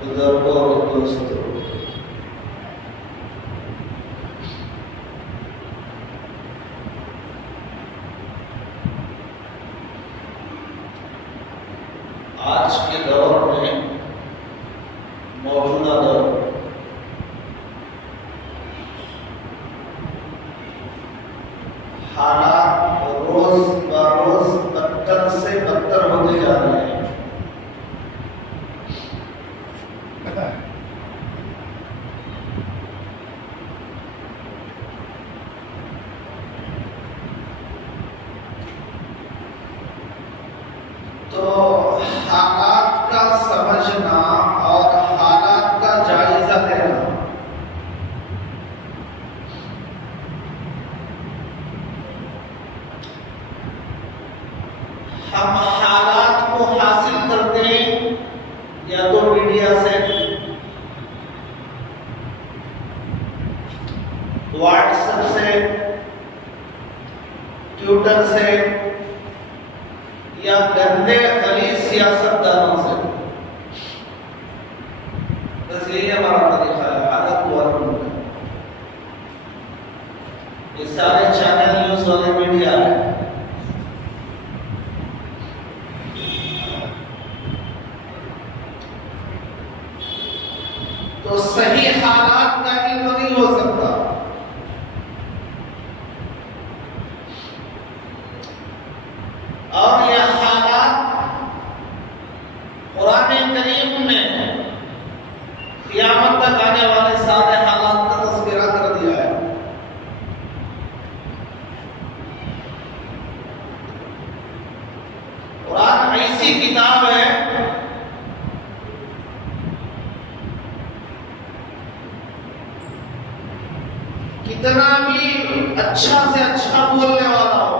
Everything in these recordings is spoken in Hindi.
बुजुर्गों और दोस्तों, आज के दौर में मौजूदा दौर हालात रोज बरोज बदतर से बदतर होते जा रहे हैं। तो हालात का समझना और हालात का जायजा लेना हम हालात को हासिल करते हैं या तो मीडिया से, व्हाट्सएप से, ट्विटर से या गंदे गलीज सियासतदानों से। बस यही हमारा तरीका है, आदत हुआ। ये सारे चैनल न्यूज वाले मीडिया है, तो सही हालात का इल्म नहीं हो सकता। और यह हालात कुरान करीम में क़यामत तक आने वाले सारे हालात का तस्करा कर दिया है। कुरान ऐसी किताब है कितना भी अच्छा से अच्छा बोलने वाला हो,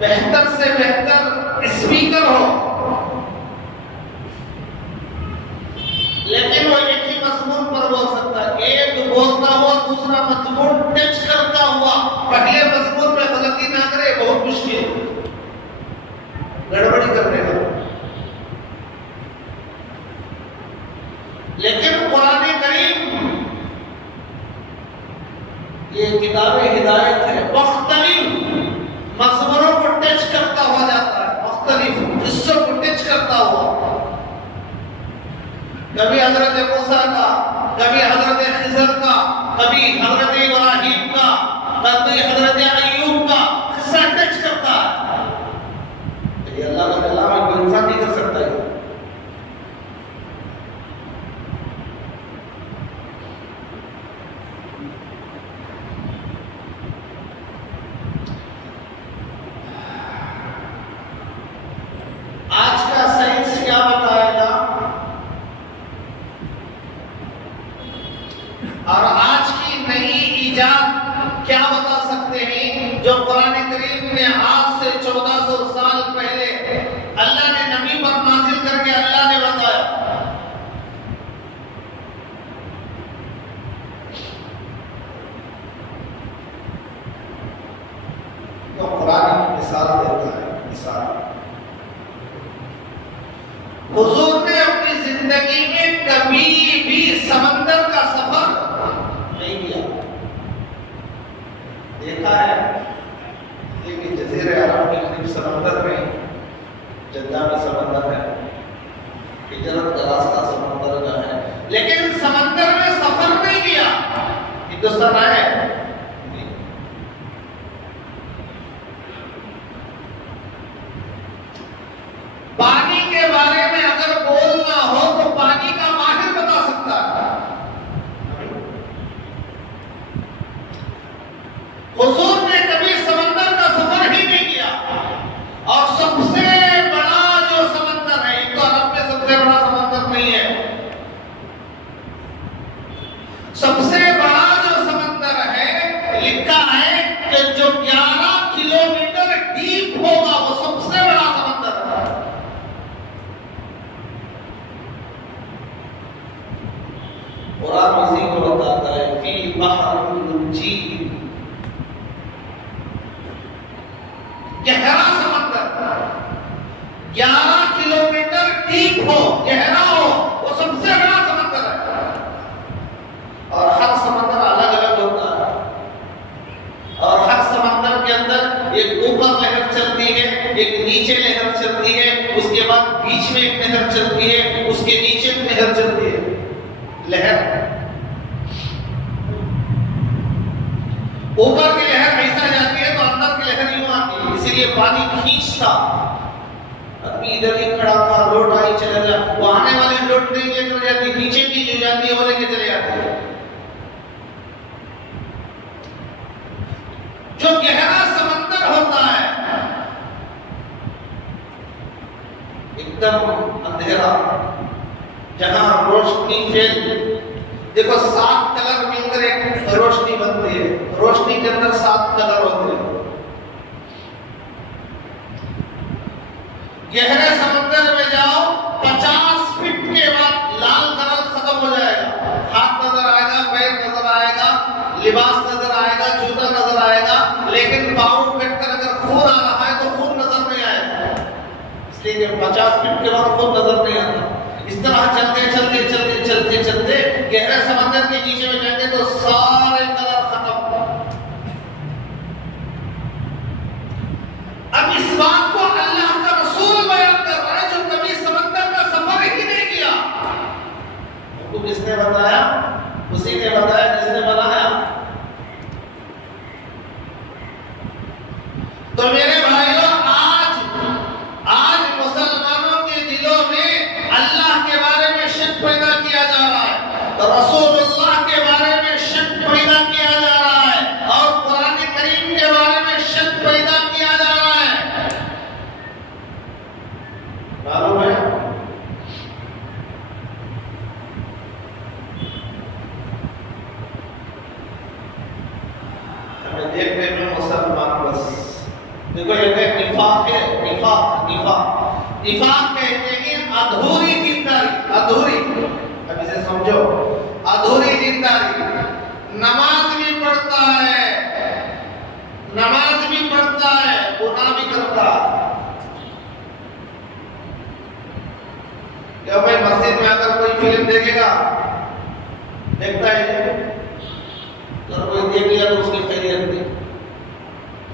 बेहतर से बेहतर स्पीकर हो, लेकिन वो एक ही मजमून पर बोल सकता है। एक बोलता हुआ दूसरा मजमून टच करता हुआ पहले मजमून में गलती ना करे, बहुत मुश्किल, गड़बड़ी करने का। लेकिन कुरान करीम ये किताब हिदायत है, मुख्तलिफ मजमूनों को टच करता हुआ जाता है, मुख्तलिफ हिस्सों को टच करता हुआ। कभी हजरत मूसा का, कभी हजरत खिज़र का, कभी हजरत इब्राहिम का, कभी हजरत अय्यूब का हिस्सा टच करता है। ये अल्लाह का कलाम है, कोई इंसान नहीं कर सकता है। आज का साइंस क्या बताएगा और आज की नई इजाद क्या बता सकते हैं, जो कुरान करीम ने आज से 1400 साल पहले अल्लाह ने नबी पर नाजिल करके अल्लाह ने बताया। तो कुरान मिसाल देता है, मिसाल हुजूर ने अपनी जिंदगी में कभी भी समंदर का सफर नहीं किया। देखा है कि जजीरे अरब के करीब समंदर में, जद्दा में समंदर है, हिजरत का रास्ता समंदर का है, लेकिन समंदर में सफर नहीं किया। हिंदुस्तान आए पानी के बारे में अगर बोलना हो तो पानी का माहिर बता सकता है। हुजूर ने कभी समंदर का सफर ही नहीं किया। और सबसे बड़ा जो समंदर है, तो अरब में सबसे बड़ा समंदर नहीं है, सबसे बड़ा जो समंदर है लिखा है कि जो 11 किलोमीटर डीप होगा वो सबसे बड़ा समंदर है। कुरान मजीद में बताता है फी बहरुन जीम, गहरा समंदर, 11 किलोमीटर डीप हो, गहरा हो, वो सबसे बड़ा समंदर है। और हर समंदर अलग अलग होता है, और हर समंदर के अंदर एक ऊपर लहर चलती है, एक नीचे लहर चलती है, उसके बाद बीच में एक लहर चलती है, उसके नीचे एक लहर चलती है। लहर ऊपर की लहर ऐसा जाती है तो अंदर की लहर यूं आती है, इसीलिए पानी खींचता। आदमी इधर ही खड़ा था, लोट आई चला जा, वो आने वाली लोट नहीं लेकर जाती, नीचे की जो जाती है वो लेके चले जाती है। जो गहरा समंदर होता है, एकदम अंधेरा, जहां रोशनी फेल, देखो 7 कलर मिलकर एक रोशनी बनती है, रोशनी के अंदर 7 कलर होते हैं। गहरे समंदर में जाओ, 50 फीट के बाद लाल कलर खत्म हो जाएगा, हाथ नजर आएगा, पैर नजर आएगा, लिबास नजर आएगा, जूता नजर आएगा, लेकिन पाँव कट कर 50 फीट के बाद खुद नजर नहीं आता। इस तरह चलते चलते चलते चलते चलते गहरे समंदर के नीचे में जाएंगे तो सारे कलर खत्म। अब इस बात को अल्लाह का रसूल बयान कर रहा है जो कभी समंदर का सफर ही नहीं किया। उनको किसने बताया? उसी ने बताया जिसने बनाया। तो मेरे भाइयों, आज मुसलमानों के दिलों में अल्लाह के बारे में शक पैदा किया जा रहा है, तो रसूलुल्लाह के बारे में शक पैदा किया जा रहा है, और कुरान करीम के बारे में शक पैदा किया जा रहा है। मालूम है? हमें देखने में मुसलमान बस देखो ये निफाक है। निफाक कहते हैं अधूरी दीनदारी, अधूरी। अब इसे समझो, अधूरी दीनदारी। नमाज भी पढ़ता है, गुनाह भी करता है। क्या भाई मस्जिद में अगर कोई फिल्म देखेगा, देखता है, अगर कोई देख लिया तो उसकी खैरियत नहीं।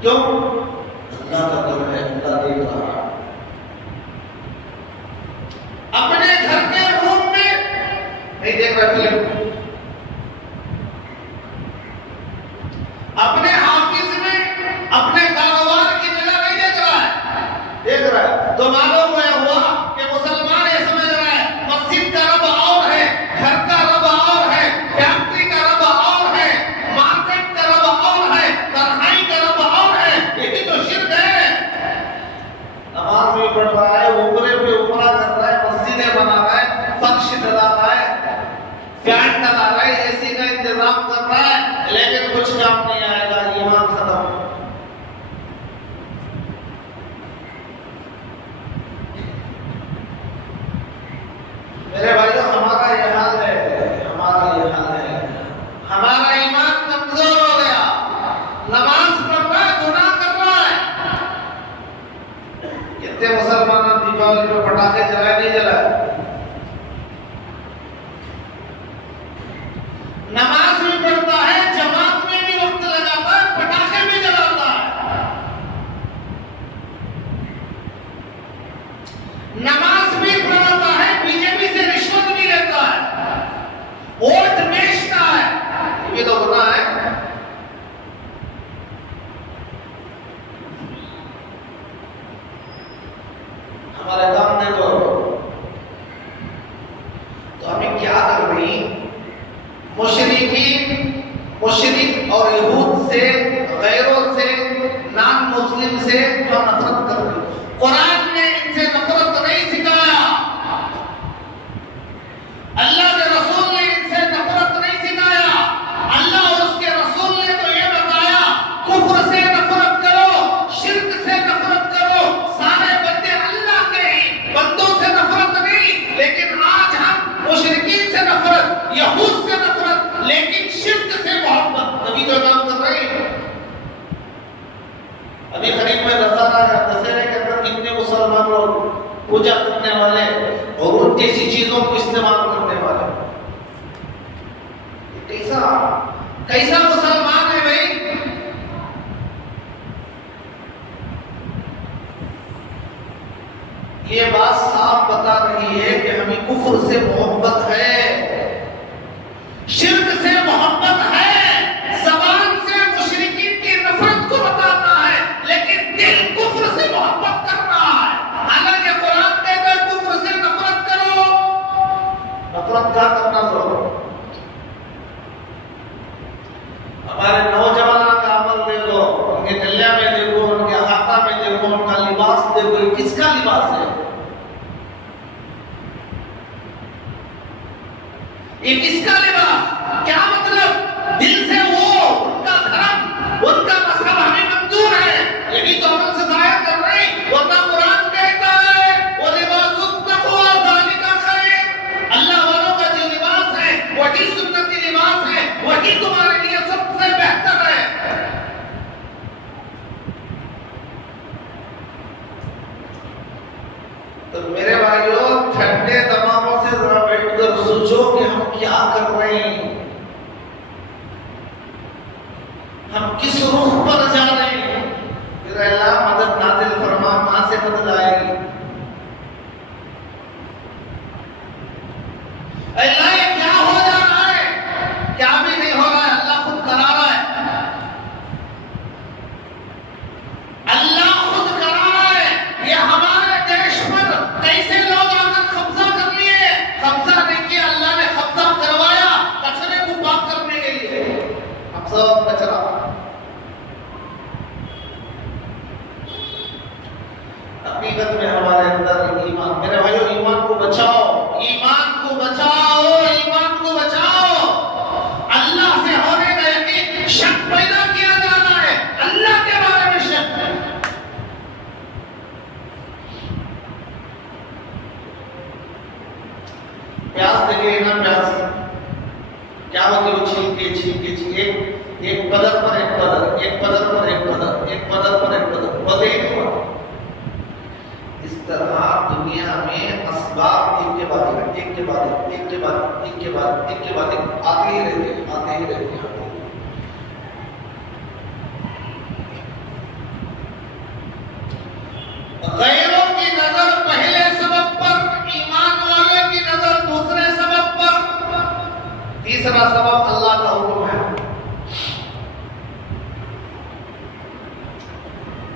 क्यों? अल्लाह का घर है, अल्लाह देख रहा है। अपने घर के रूम में नहीं देख रहा फिल्म, अपने ऑफिस में, अपने कारोबार की जगह नहीं देख रहा है, देख रहा है। तो मालूम हुआ कि मुसलमान ये समझ रहा है मस्जिद का रब और है, घर का रब और है, फैक्ट्री का रब और है, मार्केट का रब और है, तन्हाई का रब और है। यही तो शिर्क है। नमाज भी पढ़ रहा है, उम्रे पे उम्रा कर रहा है, मस्जिदें बना रहा है, फर्श डला रहा है, फैन डला रहा है, एसी का इंतजाम कर रहा है, लेकिन कुछ काम नहीं आएगा, ईमान खत्म। मेरे भाइयों, हमारा ये हाल है, हमारा ईमान कमजोर हो गया। नमाज पढ़ रहा है, गुनाह कर रहा है। कितने मुसलमान दीपावली में पटाखे जलाए नहीं जलाए? नमाज भी पढ़ता है, जमात में भी वक्त लगाता है, पटाखे भी जलाता है। नमाज भी पढ़ता है, बीजेपी से रिश्वत भी लेता है, वोट बेचता है, ये तो गुनाह है। हमारे काम देखो, तो हमें क्या कर रही? मुशरिक और यहूद से, गैरों से, नॉन मुस्लिम से जो नफरत कर रही। कुरान ने इनसे नफरत नहीं सिखाया, अल्लाह के रसूल ने इनसे नफरत नहीं सिखाया। अल्लाह और उसके रसूल ने तो ये बताया कुफ्र से नफरत करो, शिर्क से नफरत करो, सारे बंदे अल्लाह के ही, बंदों से नफरत नहीं। लेकिन आज हम मुशरिकीन से नफरत, यहूद से नफरत, लेकिन शिर्क से मोहब्बत। नबी तो काम कर रहे हैं। अभी करीब में दशहरे के अंदर कितने मुसलमान लोग पूजा करने वाले और उन जैसी चीजों को इस्तेमाल करने वाले। कैसा मुसलमान है भाई? ये बात साफ बता रही है कि हमें कुफ्र से मोहब्बत है, शिर्क से मोहब्बत है, ज़बान से मुशरिकीन की नफरत को बताता है, लेकिन दिल कुफ्र से मोहब्बत कर रहा है। हालांकि कुरान कहता है कुफ्र से नफरत करो। नफरत क्या करना जरूर? हमारे नौजवानों का अमल देखो, उनके गलिया में देखो, उनके हाथा में देखो, उनका लिबास देखो, ये किसका लिबास है? ये किसका लिबास? क्या मतलब? दिल से वो उनका धर्म, उनका मजहब हमें मंजूर है, यही तो अमल से जाहिर कर रहे हैं। वरना कुरान कहता है वो लिबासुत तक़वा ज़ालिका खैर। अल्लाह वालों का जो लिबास है वही सुन्नती लिबास है, वही तुम्हारे लिए सबसे बेहतर है। तो मेरे भाइयों, ठंडे दिमागों से जरा बैठकर सोचो कि हम क्या कर रहे हैं, हम किस रुख पर जा रहे हैं। फिर अल्लाह मदद नाजिल फरमा, कहां से मदद आएगी? अल्लाह ये क्या हो जा रहा है? क्या भी नहीं हो रहा है, अल्लाह खुद करा रहा है। अल्लाह खुद करा रहा है। ये हमारे देश पर कैसे लोग आकर कब्जा कर लिए, कब्जा नहीं किया, अल्लाह ने कब्जा करवाया कचरे को पाक करने के लिए। हम सब कचरा, हकीकत में हमारे अंदर ईमान, मेरे भाइयों ईमान को बचाओ, ईमान को बचाओ, ईमान को बचाओ। अल्लाह से होने का यकीन, शक पैदा किया जाना है अल्लाह के बारे में, शक है। प्यास देखिए ना, प्यास क्या होती है? वो छीलके छीलके छीलके एक पदर पर एक पदर, एक पदर पर एक पदर, एक पदर पर एक पदर, पदे ही नहीं हुआ। इस तरह दुनिया में असबाब एक के बाद एक के बाद एक के बाद एक के बाद एक के बाद एक आते ही रहते हैं, आते ही रहते हैं। गैरों की नजर पहले सबब पर, ईमान वाले की नजर दूसरे सबब पर, तीसरा सबब अल्लाह का हुक्म है।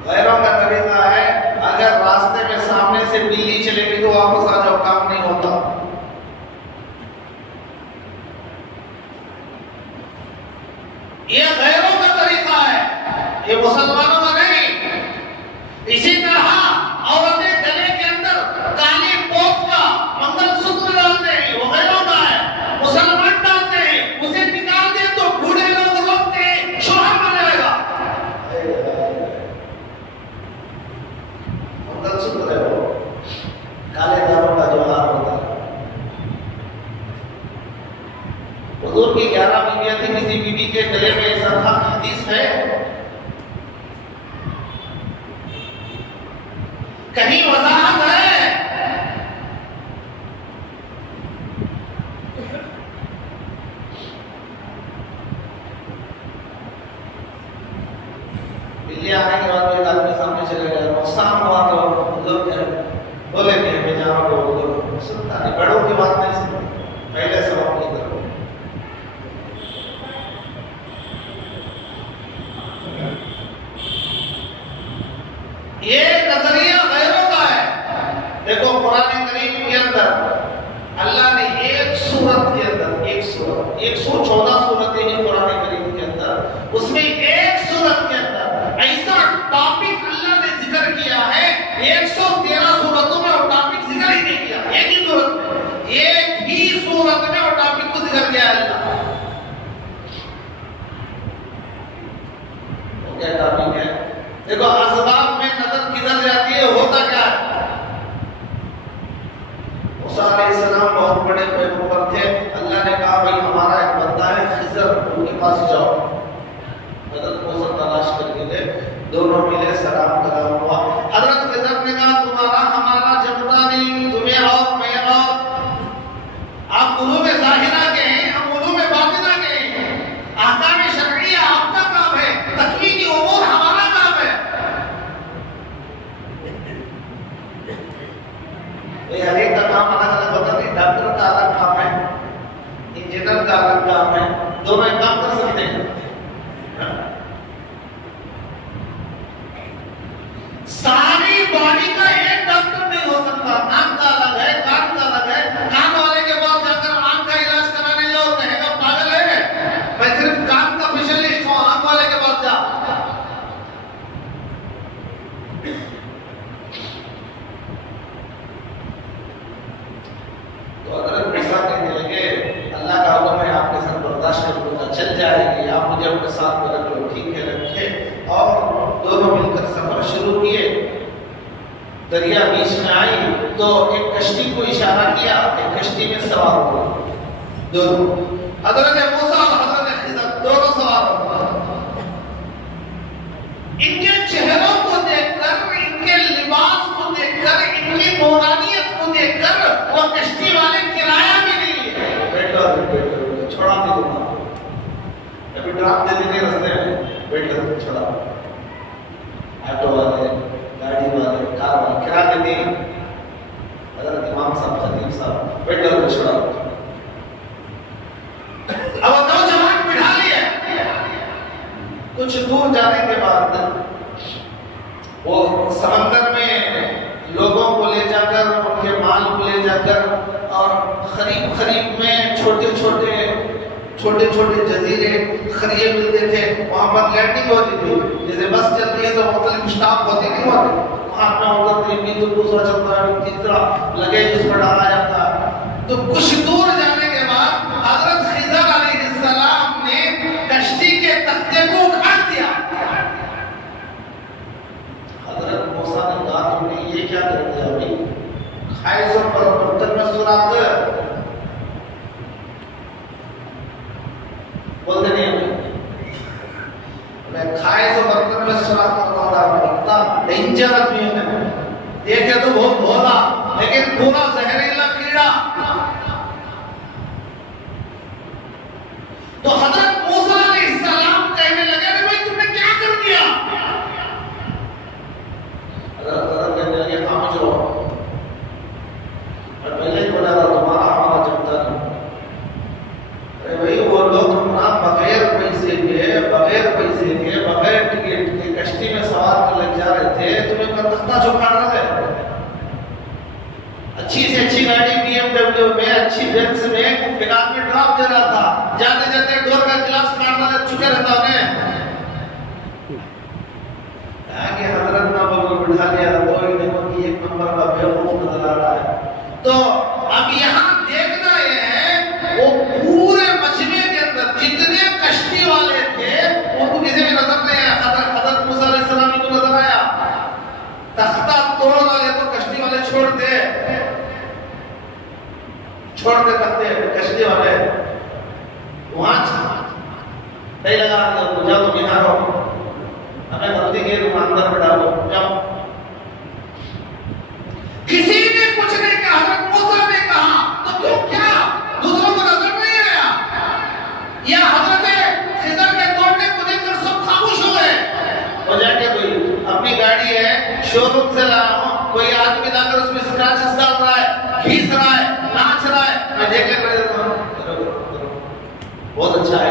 गैरों का तरीका है, अगर रास्ते में सामने से बिल्ली चलेगी तो वापस आ जाओ, काम नहीं होता। ये गैरों का तरीका है, ये मुसलमानों का नहीं। इसी तरह औरतें गले के अंदर काली पोत का मंगलसूत्र डालते हैं, वो गैरों का है। मुसलमान डालते हैं, उसे निकाल दे तो बूढ़े लोग रोकते हैं, शोहर बन जाएगा। मंगलसूत्र है वो, काले दारों का जोहार होता है। हुजूर की 11 बीवियां थी, किसी बीवी के गले में ऐसा था, हदीस है। कहीं वजाहत है? बिल्ली आने के बाद एक आदमी सामने चले गया, नुकसान हुआ तो बुजुर्ग है, बोले कि मैं जा रहा हूँ, सुनता नहीं, बड़ों की बात नहीं सुनता, पहले सबब की तरफ। ये नजरिया गैरों का है। देखो कुरान करीम के अंदर अल्लाह ने एक सूरत के अंदर, एक सूरत, 114 सूरतें हैं कुरान करीम के अंदर, उसमें एक सूरत के अंदर ऐसा टॉपिक अल्लाह ने जिक्र किया है, 113 सूरतों में वो टॉपिक जिक्र ही नहीं किया। एक ही सूरत में, एक ही सूरत में वो टॉपिक को जिक्र किया अल्लाह। तो क्या टॉपिक है? देखो असबाब में नजर किधर जाती है, होता क्या है? मूसा अलैहिस्सलाम बहुत बड़े पैगंबर थे, अल्लाह ने कहा भाई हमारा एक बंदा है खिज़र, उनके पास जाओ। हजरत मूसा तलाश करके ले, दोनों मिले, सलाम कलाम हुआ। हजरत खिज़र ने कहा तुम्हारा हमारा जमता नहीं, तुम्हें और मैं और, आप उलूम ज़ाहिरा के हैं, हम उलूम बातिना के हैं। अहकाम शरइया आपका काम है, तकवीनी उमूर हमारा काम है। हर एक का काम अलग अलग होता है, डॉक्टर का अलग काम है, इंजीनियर का अलग काम है, दोनों एक काम कर सकते हैं। सारी बॉडी का एक डॉक्टर नहीं हो सकता, नाक का अलग है, कान का अलग है। कान वाले के पास जाकर आंख का इलाज कराने जाओ, कहेगा पागल है, मैं सिर्फ कान का स्पेशलिस्ट हूं, आंख वाले के पास जा। तो अगर ऐसा कहने लगे अल्लाह का हुक्म है, आपके साथ बर्दाश्त करूंगा, चल जाएगी, आप मुझे अपने साथ में रख लो, ठीक है रखे। और दोनों मिलकर सफर शुरू किए। दरिया बीच में आई तो एक कश्ती को इशारा किया, एक कश्ती में सवार हो दोनों, हजरत मूसा और हजरत खिज़र दोनों सवार हो। इनके चेहरों को देखकर, इनके लिबास को देखकर, इनकी नूरानियत दिखाई दी। हजरत इमाम साहब खतीब साहब बैठ कर छोड़ा। अब नौजवान बिठा लिया। कुछ दूर जाने के बाद वो समंदर में लोगों को ले जाकर, उनके माल को ले जाकर, और खरीब में छोटे छोटे जजीरे खरिये मिलते थे, वहां पर लैंडिंग होती थी। जैसे बस चलती है तो मुख्तलिफ स्टॉप होते नहीं होते, वहां अपना उतरते भी तो दूसरा चलता है, तीसरा लगेज उस पर डाला जाता है। तो कुछ दूर जाने के बाद हजरत खिज़र अलैहिस्सलाम ने कश्ती के तख्ते को उखाड़ दिया। हजरत मूसा ने कहा तुमने ये क्या कर दिया भाई? खाए सो पर बर्तन में सुराख बोलते नहीं मैं खाए तो बर्तन में सुराख करता था। इतना डेंजर आदमी है, देखे तो बहुत भोला लेकिन पूरा जहरीला कीड़ा। तो हजरत मूसा अलैहिस्सलाम कहने लगे भाई तुमने क्या कर दिया? हजरत कहने लगे खामोश रहो। और पहले ही बोला था तुम्हारा हमारा जमता नहीं। अरे भाई वो लोग ना बगैर पैसे के, बगैर टिकट के कश्ती में सवार कर लग जा रहे थे, तुम्हें उनका तख्ता चौखाड़ रहा है। अच्छी से अच्छी गाड़ी BMW में, अच्छी बेंच में एक आदमी ड्रॉप दे रहा था, जाते जाते डोर का गिलास मारना चुके रहता उन्हें आगे हजरत ना बोल बिठा लिया। तो देखो कि एक नंबर का बेवकूफ नजर आ रहा है। तो अब यहाँ देखना ये है वो पूरे मजमे के अंदर जितने कश्ती वाले थे उनको किसी में नजर नहीं आया। हजरत मूसा अलैहिस्सलाम को नजर आया। तख्ता तोड़ वाले तो कश्ती वाले छोड़ दे तख्ते कश्ती वाले वहां नहीं लगा जाओ तुम यहाँ रहो, अपने गलती के तुम अंदर में डालो जाओ। किसी ने कुछ नहीं कहा। हजरत मूसा ने कहा तो क्यों क्या दूसरों को नजर नहीं आया? या हजरत खिज़र के तोड़ने को देखकर सब खामोश हो गए? हो जाके कोई अपनी गाड़ी है शोरूम से ला रहा हूं, कोई आदमी लाकर उसमें स्क्रैचेस डाल रहा है, घिस रहा है, नाच रहा है, मैं देख ले बहुत अच्छा है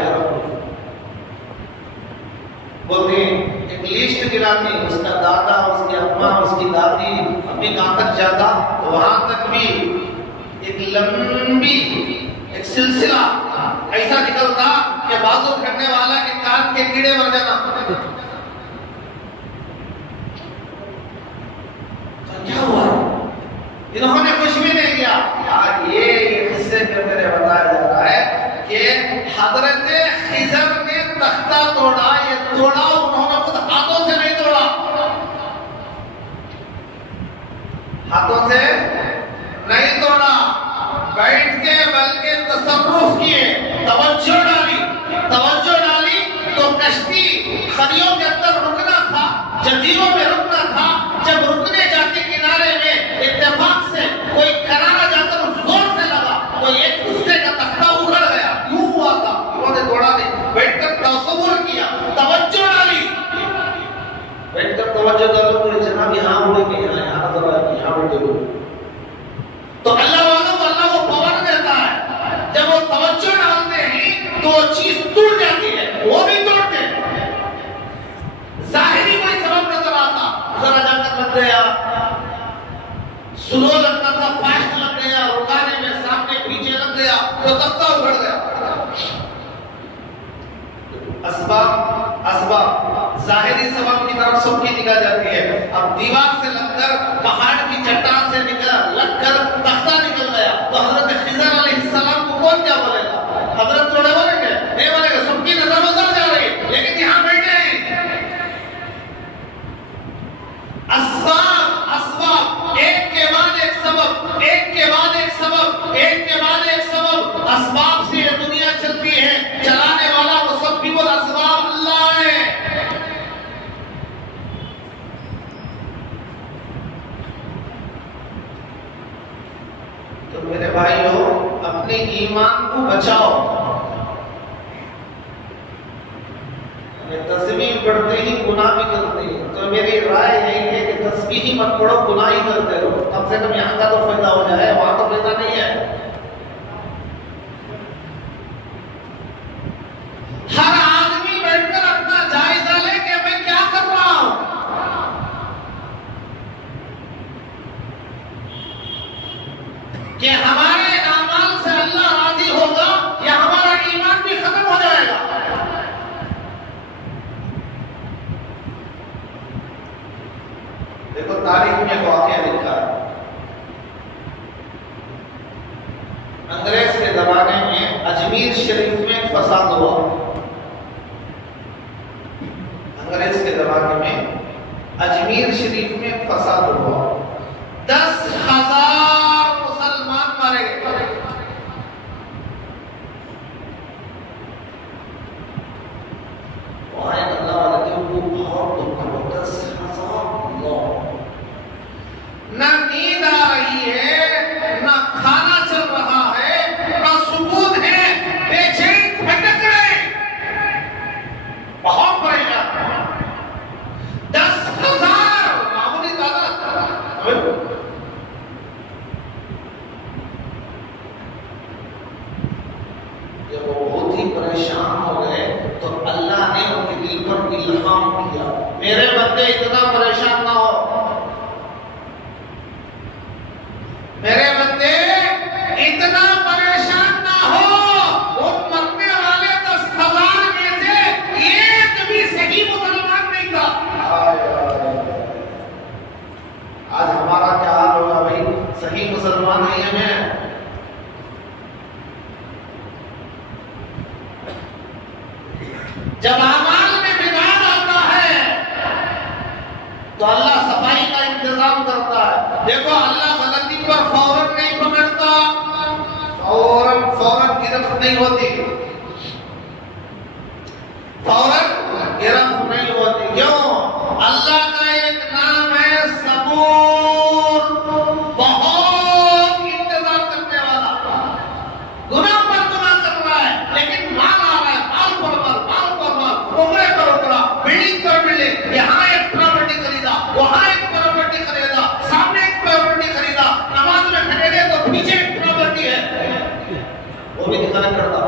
बोलते एक लिस्ट गिराती, उसका दादा, उसकी अम्मा, उसकी दादी, अभी कहां तक जाता तो वहां तक भी एक लंबी एक सिलसिला ऐसा निकलता कि बाजू करने वाला के कान के कीड़े मर जाना। तो क्या हुआ? इन्होंने कुछ भी नहीं किया। आज ये किस्से के अंदर बताया जा रहा है कि हजरत खिज़र ने तख्ता तोड़ा। ये तोड़ा उन्होंने खुद हाथों से नहीं तोड़ा, हाथों से नहीं तोड़ा, बैठ के बल्कि तसर्रुफ किए, तवज्जो डाली तो कश्ती खनियों के अंदर रुकना था, जजीरों में रुकना था। जब रुकने जाते किनारे में इत्तेफाक से कोई करारा जाकर जोर से लगा तो एक हिस्से का तख्ता उखड़ गया। यूं हुआ था, उन्होंने तोड़ा नहीं, बैठकर तसव्वुर किया, तवज्जो डाली। बैठकर तवज्जो डालो तो जनाब यहाँ उड़ेंगे, यहाँ नजर यहाँ उड़ेंगे। तो अल्लाह वालों को अल्लाह वो पावर देता है। जब वो तवज्जो डालते हैं तो चीज टूट जाती है, वो भी तोड़ते हैं। जाहिरी कोई सबब नजर आता, जरा जाकर लग गया, स्लो लगता था, फास्ट लग गया, रुकाने में सामने पीछे लग गया तो तख्ता उखड़ गया। असबाब जाहिरी सबब की तरफ सबकी निगाह जाती है। अब दीवार से लगकर, पहाड़ की चट्टान से लगकर तख्ता निकल गया तो हजरत खिज़र अलैहिस्सलाम को कौन क्या बोलेगा? हजरत थोड़े बोलेंगे? नहीं बोलेंगे, सबकी नजर उधर जा रही है, लेकिन यहाँ बैठे हैं। असबाब एक के बाद एक सबब, एक के बाद एक सबब, एक के बाद एक सबब। असबाब से ये दुनिया चलती है, चलाने वाला वो सब भी बोल असबाब अल्लाह है। तो मेरे भाइयों, अपने ईमान को बचाओ। तस्बीह पढ़ते ही गुनाह भी करते हैं, तो मेरी राय यही है कि तस्बीह तस्बीह ही मत पढ़ो, गुनाह ही करते रहो, कम से कम यहाँ का तो फायदा हो जाए, वहां तो फायदा नहीं है। हर आदमी बैठकर अपना जायजा ले कि मैं क्या कर रहा हूं। कि हमारे अमाल से अल्लाह राजी होगा या हमारा ईमान भी खत्म हो जाएगा। देखो तारीख में वाकया लिखा है, अंग्रेज के जमाने में अजमेर शरीफ में फसाद हुआ। अंग्रेज के जमाने में अजमेर शरीफ में फसाद हुआ, 10,000 मुसलमान मारे गए। अल्लाह वाले को बहुत दुख हुआ, 10,000 लोग। ना नींद आ रही है, ना खाना चल रहा है, ना सुकून है, बेचैन भटक रहे, बहुत परेशान। 10,000 मामूली तादाद। जब वो बहुत ही परेशान हो गए तो अल्लाह ने उनके दिल पर इल्हाम किया, मेरे बंदे इतना परेशान ना हो, मेरे बंदे इतना परेशान ना हो। वो मरने वाले 10,000 में से एक भी सही मुसलमान नहीं था। आज हमारा क्या हाल होगा भाई, सही मुसलमान नहीं है। मैं जब अमाल में बिगाड़ आता है तो अल्लाह सफाई का इंतजाम करता है। देखो अल्लाह गलती पर फौरन नहीं पकड़ता, फौरन गिरफ्त नहीं होती, फौरन गिरफ्त नहीं होती। क्यों? अल्लाह का एक नाम है सबूर, बहुत इंतजार करने वाला। गुनाह पर गुनाह कर रहा है लेकिन माल आ रहा है, माल पर माल, माल पर माल, उमरे पर उमरा, बिल्डिंग पर बिल्डिंग, यहाँ एक प्रॉपर्टी खरीदा, वहां एक प्रॉपर्टी खरीदा, सामने एक प्रॉपर्टी खरीदा, नमाज में खड़े गए तो पीछे एक प्रॉपर्टी है, वो भी दिखाना पड़ता।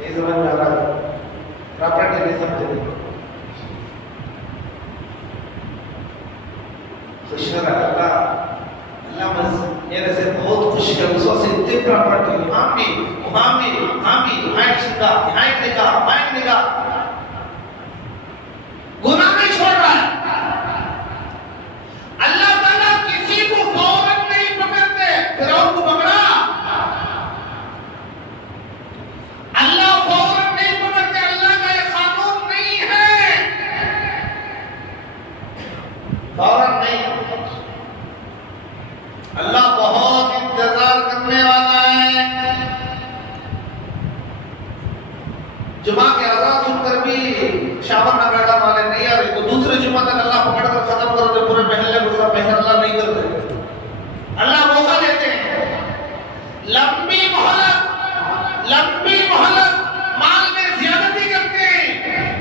ये समझ में आ रहा है? प्रॉपर्टी नहीं समझे, खुश हो रहा है अल्लाह बस मेरे से बहुत खुश है, उसको से इतनी प्रॉपर्टी, वहां भी, वहां भी, वहां भी, वहां एक शिका, यहाँ एक निकाह, वहां एक निकाह, गुनाह नहीं छोड़ रहा है। अल्लाह ताला किसी को फौरन नहीं पकड़ते। फिरौन को पकड़ा, अल्लाह फौरन नहीं पकड़ते, अल्लाह का ये कानून नहीं है, फौरन नहीं। अल्लाह बहुत इंतजार करने वाला है। जुमा के अज़ान सुनकर भी शाबाश ना बैठा वाले नहीं आ रहे तो दूसरे जुमा तक अल्लाह पकड़ कर खत्म कर दे, पूरे महल्ले गुस्सा पैसा अल्लाह नहीं करते, अल्लाह मौका देते हैं। लंबी मोहलत माल में ज्यादती करते हैं।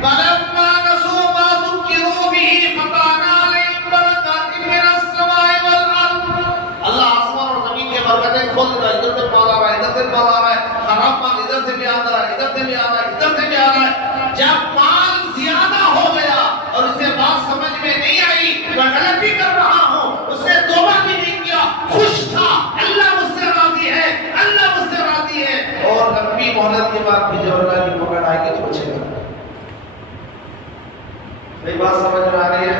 फलम्मा नसू मा ज़ुकिरू बिही फताना अलैहिम बरकातिन मिनस समाई वल अर्द। अल्लाह आसमान और जमीन के बरकतें खोल देता है, इधर से माल आ रहा है, इधर से माल आ रहा है, हराम माल इधर से भी आ रहा है, इधर से भी आ रहा है, इधर से भी आ रहा है। जब माल ज्यादा हो गया और उसे बात समझ में नहीं आई, मैं गलती कर रहा हूं, उसने तौबा भी नहीं किया, खुश था, अल्लाह मुझसे राजी है, अल्लाह मुझसे राजी है। और लंबी मोहलत के बाद भी जब अल्लाह की पकड़ आएगी तो बचेगा। मेरी बात समझ में आ रही है?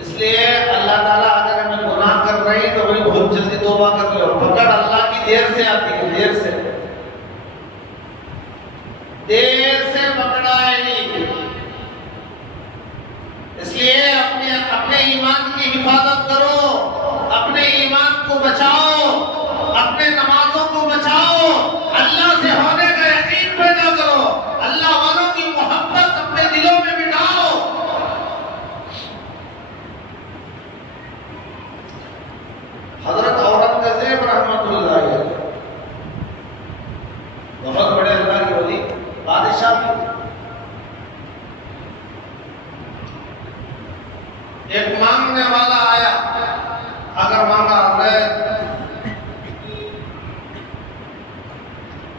इसलिए अल्लाह ताला अगर हमें गुनाह कर रही तो वही बहुत जल्दी तौबा कर लो। पकड़ अल्लाह की देर से आती है, देर से पकड़ाएगी। इसलिए अपने ईमान की हिफाजत करो, अपने ईमान को बचाओ, अपने नमाजों को बचाओ, अल्लाह से होने का यकीन पैदा करो, अल्लाह वालों की मोहब्बत अपने दिलों में बिठाओ। हजरत औरंगजेब रहमतुल्लाह अलैह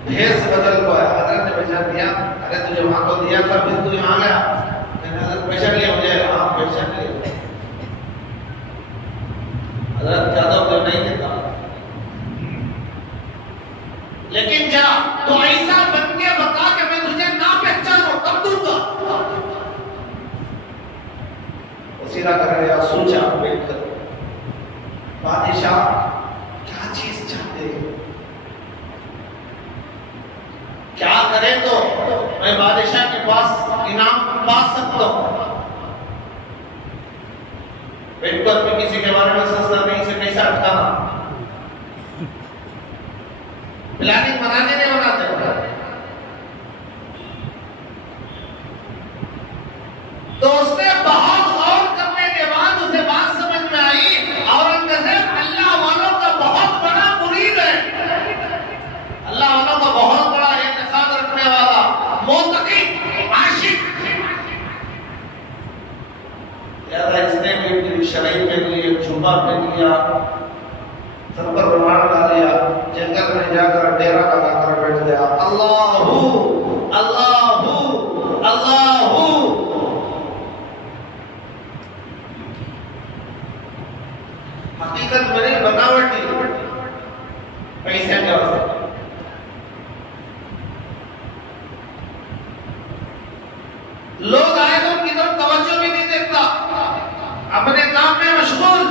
भेष बदल को है। हजरत ने पैसा दिया, अरे तुझे वहां को दिया था, फिर तू यहाँ गया, हजरत पैसा लिया मुझे, हाँ पैसा लिया। हजरत ज्यादा तो नहीं देता, लेकिन जा तो ऐसा बन के बता कि मैं तुझे ना पहचानूं तब दूंगा। सीधा कर रहा सोचा बैठकर, बादशाह क्या चीज चाहते हैं, क्या करें तो मैं बादशाह के पास इनाम पा सकता हूं। बैठकर में किसी के बारे में सोचना नहीं, इसे कैसा अटकाना, प्लानिंग बनाने नहीं बनाते। तो उसने बहुत गौर करने के बाद उसे बात समझ में आई, औरंगजेब अल्लाह वालों का बहुत बड़ा मुरीद है, अल्लाह वालों का बहुत बड़ा एतकाद रखने वाला, मोतकी, आशिक। यादा इसने भी शरीर के लिए जुबा पहन लिया, सर पर रुमाल डाल लिया, जंगल में जाकर डेरा लगाकर बैठ गया। अल्लाहू अल्लाहू अल्लाहू। हकीकत में नहीं, बनावटी पैसे का लोग आए तो उनकी तरफ तवज्जो भी नहीं देता, अपने काम में मशगूल।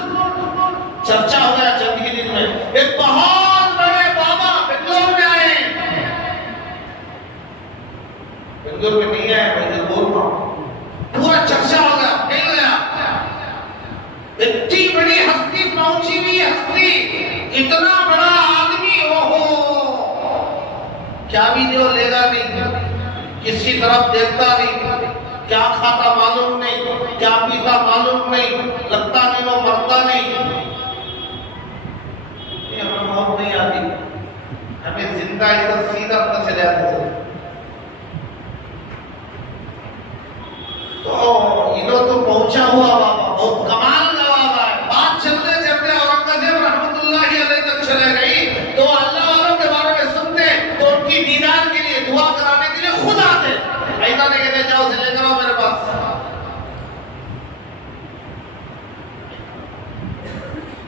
चर्चा हो गया चंद ही दिन में, एक बहुत बड़े बाबा बेंगलोर में आए। बेंगलोर में नहीं आए, मैं इधर बोल रहा हूं, पूरा चर्चा हो गया, फैल गया। इतनी बड़ी हस्ती पहुंची हुई हस्ती, इतना बड़ा आदमी, ओहो क्या भी दो लेगा नहीं, किसी तरफ देखता नहीं, क्या खाता मालूम नहीं, क्या पीता मालूम नहीं, लगता नहीं वो मरता नहीं। ये हमें मौत नहीं आती, हमें जिंदा इधर सीधा अंदर चले आते थे। तो इधर तो पहुंचा हुआ बाबा, बहुत कमाल का बाबा है। बात चलते चलते औरंगजेब रहमतुल्लाहि अलैह तक चले गई, तो अल्लाह वालों के बारे में सुनते तो उनकी दीदार के लिए, दुआ कराने के लिए खुद आते। ऐसा नहीं कहते जाओ से लेकर आओ मेरे पास।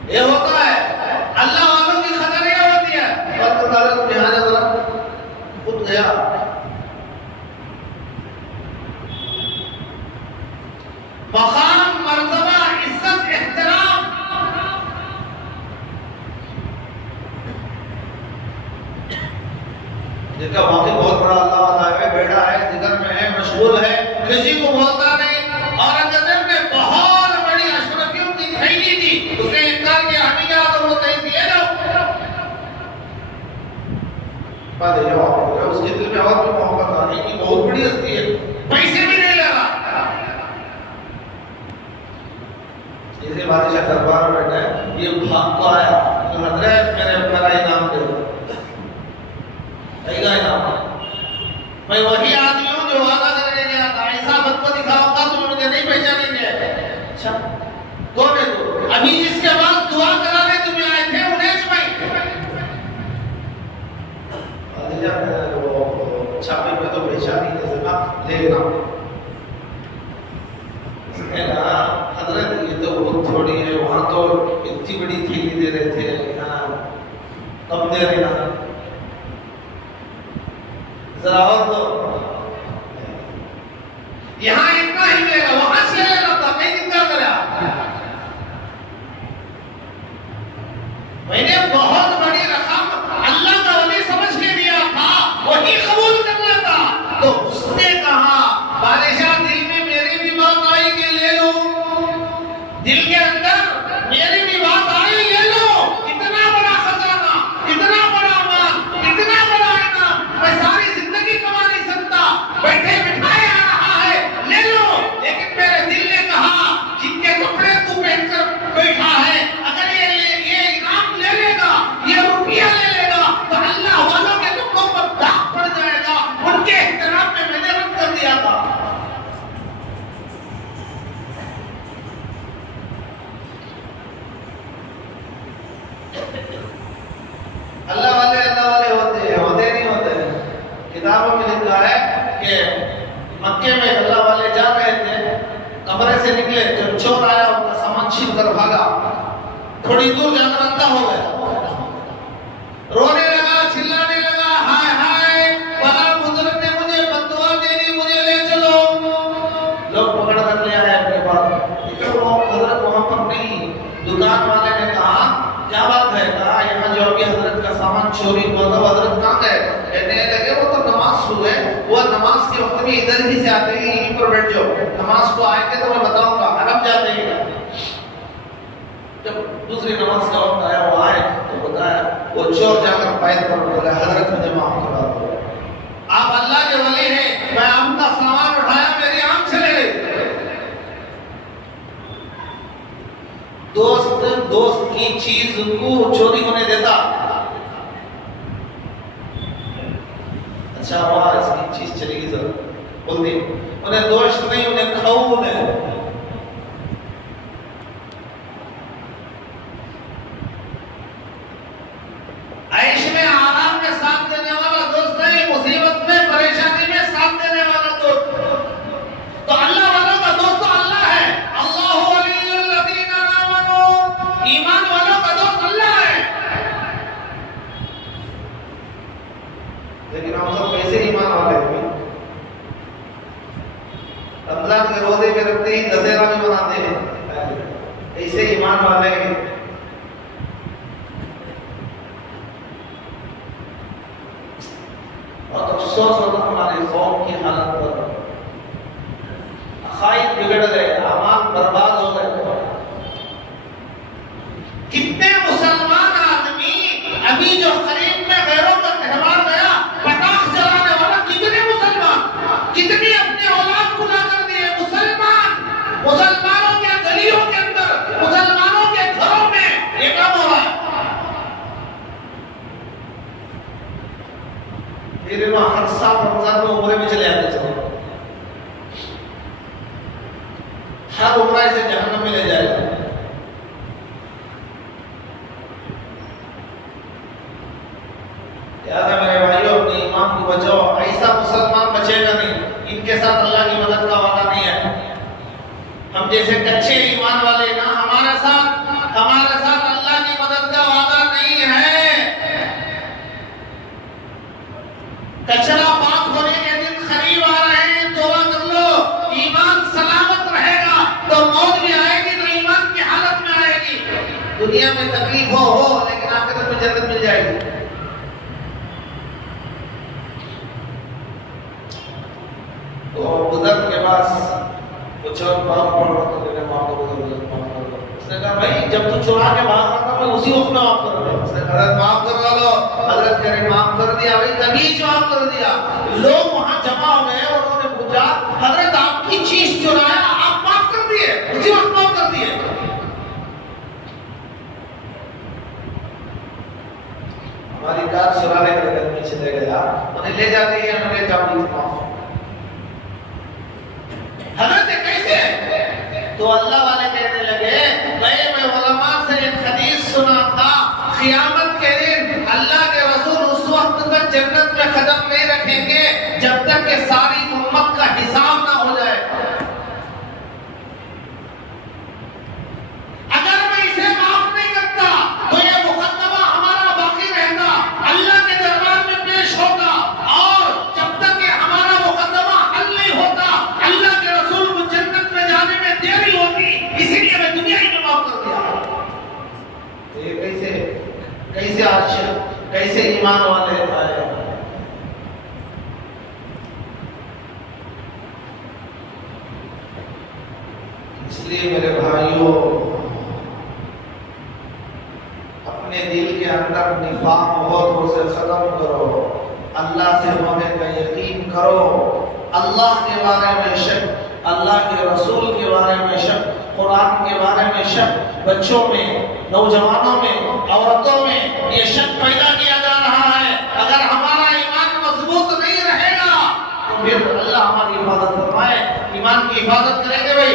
ये होता है, अल्लाह वालों की खतर ये होती है। वक्त तारीख बिहार खुद गया, मकाम, मर्तबा, इज्जत, एहतराम, जिनका वाकई बहुत बड़ा अल्लाह वाला है, बेड़ा है, जिगर में है, मशगूल है, किसी को बोलता नहीं। औरंगजेब ने बहुत बड़ी अशरफियों की थैली दी, उसने इनकार किया, हमें क्या तो वो थैली ले जाओ। बात है, उसके दिल में और भी मोहब्बत आ रही कि बहुत बड़ी हस्ती है, पैसे भी नहीं ले रहा। जैसे बादशाह दरबार में बैठा है, ये भाग को आया, तो हजरत मेरा इनाम दे, इनाम मैं वही आदमी हूँ जो वादा करने गया था, ऐसा बद को दिखाऊंगा तुम मुझे नहीं पहचानेंगे। अच्छा कौन है तू? अभी जिसके बाद दुआ कराने तुम्हें आए थे उन्हें छापे में तो पहचान ही नहीं सका, लेना हजरत ये तो बहुत थोड़ी है, वहां तो इतनी बड़ी थैली दे रहे थे, कब दे रहे ना, जरा और तो यहाँ इतना ही देगा, वहां से ले रहा था, मैं चिंता करा। मैंने बहुत बड़ी रकम अल्लाह का वली समझ के दिया था, वही कबूल करना था। तो उसने कहा, बादशाह दिल में मेरी भी बात आई कि ले लो, दिल के अंदर मेरी भी बात आई, ले लो। इतना बड़ा खजाना, इतना बड़ा माल, इतना बड़ा इनाम, मैं सारी जिंदगी कमा नहीं सकता, बैठे बिठाए आ रहा है, ले लो। लेकिन मेरे दिल ने कहा, जिनके कपड़े तू पहनकर बैठा है, अगर ये इनाम ले लेगा किताबों में लिखा है कि मक्के में अल्लाह वाले जा रहे थे, कमरे से निकले, जब चोर आया उनका सामान छीन कर भागा, थोड़ी दूर जाकर अंधा हो गया, रोने लगा, चिल्लाने लगा, हाय हाय फला बुजुर्ग ने मुझे बद्दुआ दे दी, मुझे ले चलो। लोग पकड़ कर ले आए अपने पास, तो वो हजरत वहां पर नहीं। दुकान वाले ने कहा क्या बात है, कहा यहाँ जो अभी हजरत का सामान चोरी हुआ था, हजरत कहाँ गए? कहने लगे वो तो नमाज हुए, वो नमाज के वक्त में इधर ही से आते हैं, यहीं पर बैठ जाओ, नमाज को आएंगे तो मैं बताऊंगा, हरम जाते हैं। जब दूसरी नमाज का वक्त आया, वो आए तो बताया, वो चोर जाकर पैर पर बोला, हजरत मुझे माफ करा दो, आप अल्लाह के वली हैं, मैं आपका सामान उठाया, मेरी आंख चले गई। दोस्त की चीज को चोरी होने देता? अच्छा हुआ इसकी चीज चली गई सर, बोलती उन्हें दोष नहीं, उन्हें खौफ है। ऐश में आराम में साथ देने वाला दोस्त नहीं, मुसीबत में परेशानी में साथ देने वाला दोस्त। तो अल्लाह वालों का दोस्त तो अल्लाह है, अल्लाहु वलियुल लज़ीना आमनू, ईमान वालों का दोस्त अल्लाह है। लेकिन हम सब कैसे ईमान वाले हैं? रमजान के रोजे में रखते ही दशहरा भी मनाते हैं, ऐसे ईमान वाले हैं। और अफसोस होता हमारे कौम की हालत पर, अकायद बिगड़ गए, आमाल बर्बाद हो गए। कितने मुसलमान आदमी अभी जो करीब में गैरों का त्योहार गया, पटाख जलाने वाला, कितने मुसलमान, कितनी अपने औलाद खुला कर दिए मुसलमानों के गलियों के अंदर, मुसलमानों के घरों में ये काम हो रहा है। फिर हर साल रमजान में उम्रे में चले आते थे, हर उम्रा से जहन्नम में ले जाएगा। याद है मेरे भाइयों, अपने ईमान को बचाओ, ऐसा मुसलमान बचेगा नहीं, इनके साथ अल्लाह की मदद का वादा नहीं है। हम जैसे कच्चे ईमान वाले ना, हमारे साथ अल्लाह की मदद का वादा नहीं है। कचरा पाक होने के दिन करीब आ रहे हैं, तौबा कर लो, ईमान सलामत रहेगा तो मौत भी आएगी तो ईमान की हालत में आएगी। दुनिया में तकलीफ हो लेकिन आखिरत में जन्नत मिल जाएगी। तो बुजुर्ग के पास कुछ और माफ पड़ रहा था, मैंने माफ कर दो। उसने कहा भाई जब तू चुरा के भाग रहा था मैं उसी वक्त में माफ कर रहा। उसने कहा माफ करवा लो। हजरत कह रहे माफ कर दिया भाई, तभी माफ कर दिया। लोग वहां जमा हो गए और उन्होंने पूछा हजरत आपकी चीज चुराया, आप माफ कर दिए? उसी वक्त माफ कर दिए। हमारी कार चुराने का आदमी चले गया, उन्हें ले जाते हैं, उन्हें जाओ माफ। हजरत कैसे? तो अल्लाह वाले कहने लगे, मैं उलमा से एक हदीस सुना था, क़यामत के दिन अल्लाह के रसूल उस वक्त तक जन्नत में कदम नहीं रखेंगे जब तक कि सारी उम्मत का हिसाब ना हो जाए। अगर मैं इसे माफ नहीं करता तो ये मुकद्दमा हमारा बाकी रहता, अल्लाह के दरबार में पेश होगा, और जब तक कि हमारा मुकद्दमा हल नहीं होता अल्लाह के रसूल को जन्नत में जाने में देरी होगी, इसीलिए मैं दुनिया ही में माफ कर दिया। ये कैसे आज कैसे ईमान वाले आए। इसलिए मेरे भाइयों, अपने दिल के अंदर निफाक हो तो उसे खत्म करो, अल्लाह से होने का यकीन करो, अल्लाह के बारे में शक, अल्लाह के रसूल के बारे में शक, कुरान के बारे में शक, बच्चों में, नौजवानों में, औरतों में ये शक पैदा किया जा रहा है। अगर हमारा ईमान मजबूत नहीं रहेगा तो फिर अल्लाह हमारी हिफाजत फरमाए। ईमान की हिफाजत करेंगे भाई,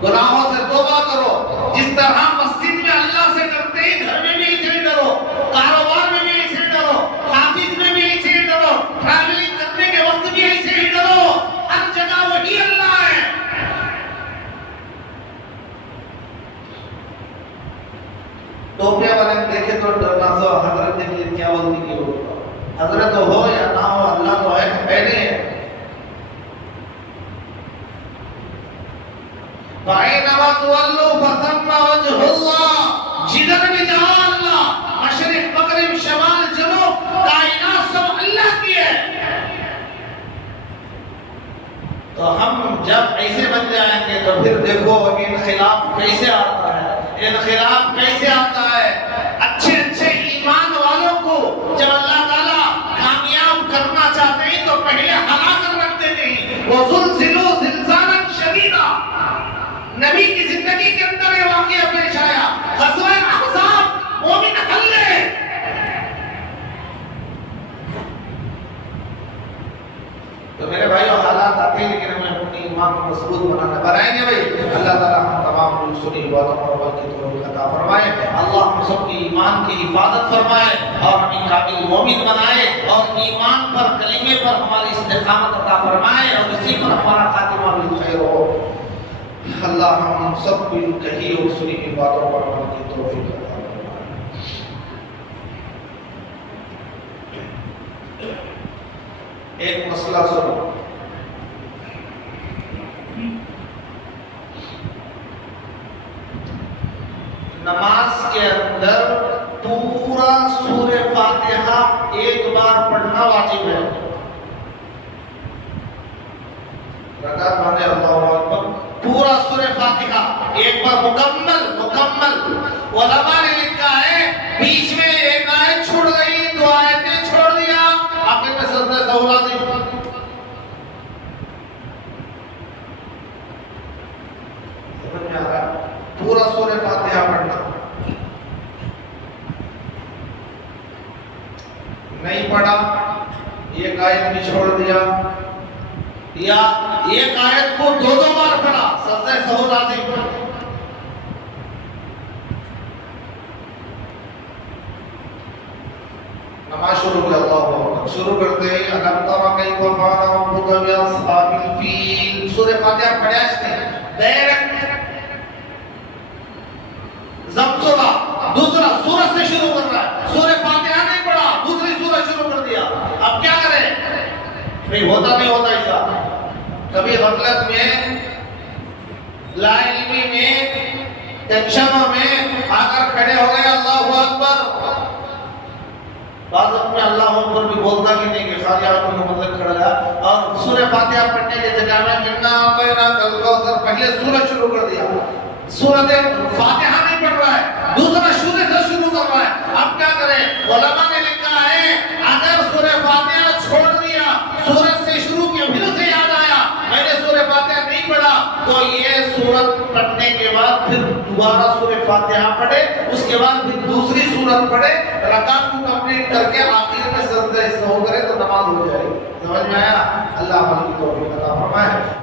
गुनाहों से तौबा करो, जिस तरह मस्जिद में अल्लाह से करते ही घर में भी इसे डरो, कारोबार में भी इसे डरो, हाफिज में भी इसे डरो, जब ऐसे बन जाएंगे तो फिर देखो इनखिलाफ कैसे आता है, इनखिलाफ कैसे आता है। अच्छे अच्छे ईमान वालों को जब अल्लाह ताला कामयाब करना चाहते हैं तो पहले हलाकर रख देते हैं। वो ज़ुल्ज़िलू ज़िल्ज़ालन शदीदा, नबी की जिंदगी के अंदर ये वाक़या पेश आया। ग़ज़वा अहज़ाब मोमिन हल्ले, तो मेरे भाइयों हालात आते हैं, लेकिन हमें अपनी ईमान को मजबूत बनाएंगे भाई। अल्लाह ताला हम तमाम सुनी बातों और अमल की तौफीक अता फरमाए। अल्लाह हम सबकी ईमान की हिफाजत फरमाए और हमें काबिल मोमिन बनाए और ईमान पर कलीमे पर हमारी इस्तिकामत अता फरमाए और इसी पर हमारा खातिमा भी खैर हो। अल्लाह हम सब की कही और सुनी बातों पर अमल की तौफीक अता फरमाए। एक मसला सुनो, नमाज के अंदर पूरा सूरे फातिहा एक बार पढ़ना वाजिब है। रकात माने अल्लाहु अकबर, पूरा सूरे फातिहा एक बार मुकम्मल उलमा ने लिखा है बीच में एक आयत छूट गई, दो आयतें छोड़ दिया, आखिर में सजदे सहुला दी। समझ में आ रहा है? पूरा सूरे फातिहा पढ़ना, नहीं पढ़ा, एक आयत भी छोड़ दिया या एक आयत को दो बार पढ़ा, सजदे सहुला दी। नमाज शुरू कर, अल्लाहु अकबर शुरू करते ही अलम तरा कैफ़ फ़अल रब्बुका बिअस्हाबिल फील, सूरह फातिहा पढ़ा इसने डायरेक्ट ज़ब्सुरा दूसरा सूरत से शुरू कर रहा है। सूरह फातिहा नहीं पढ़ा, दूसरी सूरत शुरू कर दिया। अब क्या करें भाई? होता नहीं होता ऐसा, कभी गफलत में, लाइल्मी में, टेंशनों में आकर खड़े हो गए अल्लाहु अकबर, बाज़त में अल्लाह अकबर भी बोलता कि नहीं कि खाली आदमी को मतलब खड़ा है और सूरह फातिहा पढ़ने की जगह में इन्ना अतैना कल कौसर पहले सूरत शुरू कर दिया। सूरत फातिहा नहीं पढ़ रहा है, दूसरा सूरत से शुरू कर रहा है। अब क्या करें? उलमा ने लिखा है अगर सूरह फातिहा छोड़ दिया, सूरत से शुरू किया, फिर उसे याद आया मैंने सूरह फातिहा नहीं पढ़ा, तो ये सूरत पढ़ने के बाद फिर दोबारा सूरह फातिहा पढ़े, उसके बाद फिर दूसरी सूरत पढ़े, रकात को कंप्लीट करके आखिर में सजदा करे तो नमाज हो जाएगी। समझ में आया? अल्लाह हमारी तौफीक अता फरमाए।